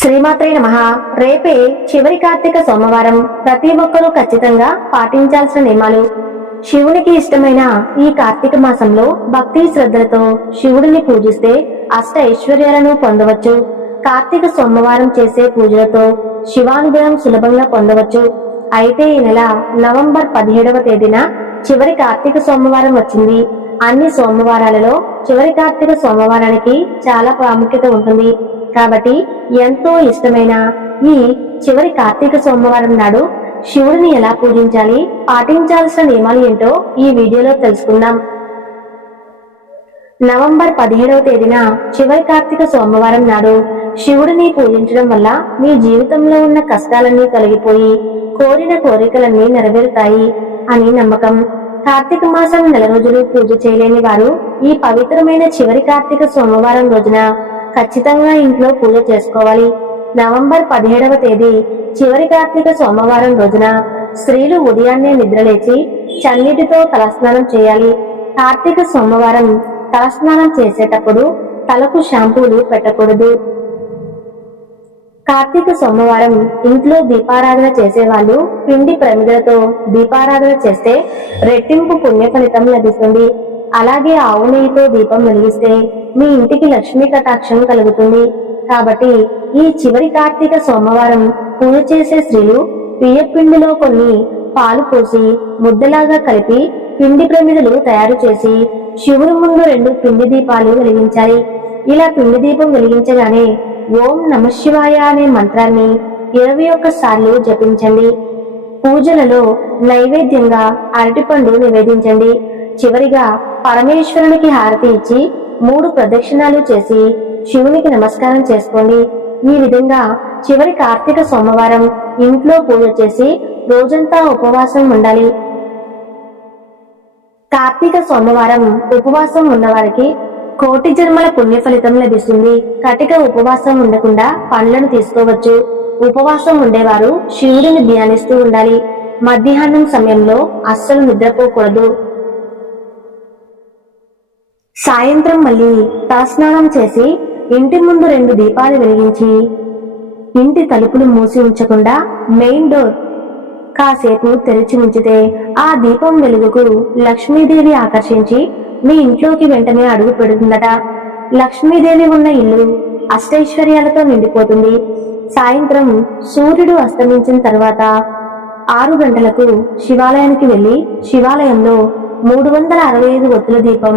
శ్రీమాత్రే నమః. రేపే చివరి కార్తీక సోమవారం. ప్రతి ఒక్కరూ ఖచ్చితంగా పాటించాల్సిన నియమాలు. శివునికి ఇష్టమైన ఈ కార్తీక మాసంలో భక్తి శ్రద్ధలతో శివుడిని పూజిస్తే అష్ట ఐశ్వర్యాలను పొందవచ్చు. కార్తీక సోమవారం చేసే పూజలతో శివానుగ్రహం సులభంగా పొందవచ్చు. అయితే ఈ నెల నవంబర్ 17వ తేదీన చివరి కార్తీక సోమవారం వచ్చింది. అన్ని సోమవారాలలో చివరి కార్తీక సోమవారానికి చాలా ప్రాముఖ్యత ఉంటుంది. కాబట్టి ఎంతో ఇష్టమైన ఈ చివరి కార్తీక సోమవారం నాడు శివుడిని ఎలా పూజించాలి, పాటించాల్సిన నియమాలు ఏంటో ఈ వీడియోలో తెలుసుకుందాం. నవంబర్ 17వ తేదీన చివరి కార్తీక సోమవారం నాడు శివుడిని పూజించడం వల్ల మీ జీవితంలో ఉన్న కష్టాలన్నీ తొలగిపోయి కోరిన కోరికలన్నీ నెరవేరుతాయి అని నమ్మకం. కార్తీక మాసం నెల రోజులు పూజ చేయలేని వారు ఈ పవిత్రమైన చివరి కార్తీక సోమవారం రోజున ఖచ్చితంగా ఇంట్లో పూజ చేసుకోవాలి. నవంబర్ 17వ తేదీ చివరి కార్తీక సోమవారం రోజున స్త్రీలు ఉదయాన్నే నిద్రలేచి చన్నీటితో తలస్నానం చేయాలి. కార్తీక సోమవారం తలస్నానం చేసేటప్పుడు తలకు షాంపూలు పెట్టకూడదు. కార్తీక సోమవారం ఇంట్లో దీపారాధన చేసేవాళ్ళు పిండి ప్రమిదలతో దీపారాధన చేస్తే రెట్టింపు పుణ్య ఫలితం లభిస్తుంది. అలాగే ఆవు నెయ్యితో దీపం వెలిగిస్తే మీ ఇంటికి లక్ష్మీ కటాక్షం కలుగుతుంది. కాబట్టి ఈ చివరి కార్తీక సోమవారం పూజ చేసే స్త్రీలు బియ్యపిండిలో కొన్ని పాలు పోసి ముద్దలాగా కలిపి పిండి ప్రమిదలు తయారు చేసి శివుని ముందు 2 పిండి దీపాలు వెలిగించాలి. ఇలా పిండి దీపం వెలిగించగానే ఓం నమఃశివాయ అనే మంత్రాన్ని 21 సార్లు జపించండి. పూజలలో నైవేద్యంగా అరటిపండు నివేదించండి. చివరిగా పరమేశ్వరునికి హారతి ఇచ్చి 3 ప్రదక్షిణాలు చేసి శివునికి నమస్కారం చేసుకోండి. ఈ విధంగా చివరి కార్తీక సోమవారం ఇంట్లో పూజ చేసి రోజంతా ఉపవాసం ఉండాలి. కార్తీక సోమవారం ఉపవాసం ఉన్నవారికి కోటి జన్మల పుణ్య ఫలితం లభిస్తుంది. కటిక ఉపవాసం ఉండకుండా పండ్లను తీసుకోవచ్చు. ఉపవాసం ఉండేవారు శివుడిని ధ్యానిస్తూ ఉండాలి. మధ్యాహ్నం సమయంలో అస్సలు నిద్రపోకూడదు. సాయంత్రం మళ్ళీ తలస్నానం చేసి ఇంటి ముందు 2 దీపాలు వెలిగించి ఇంటి తలుపులు మూసి ఉంచకుండా మెయిన్ డోర్ కాసేపు తెరిచి ఉంచితే ఆ దీపం వెలుగుకు లక్ష్మీదేవి ఆకర్షించి మీ ఇంట్లోకి వెంటనే అడుగు పెడుతుందట. లక్ష్మీదేవి ఉన్న ఇల్లు అష్టైశ్వర్యాలతో నిండిపోతుంది. సాయంత్రం సూర్యుడు అస్తమించిన తర్వాత 6 గంటలకు శివాలయానికి వెళ్లి శివాలయంలో 365 ఒత్తుల దీపం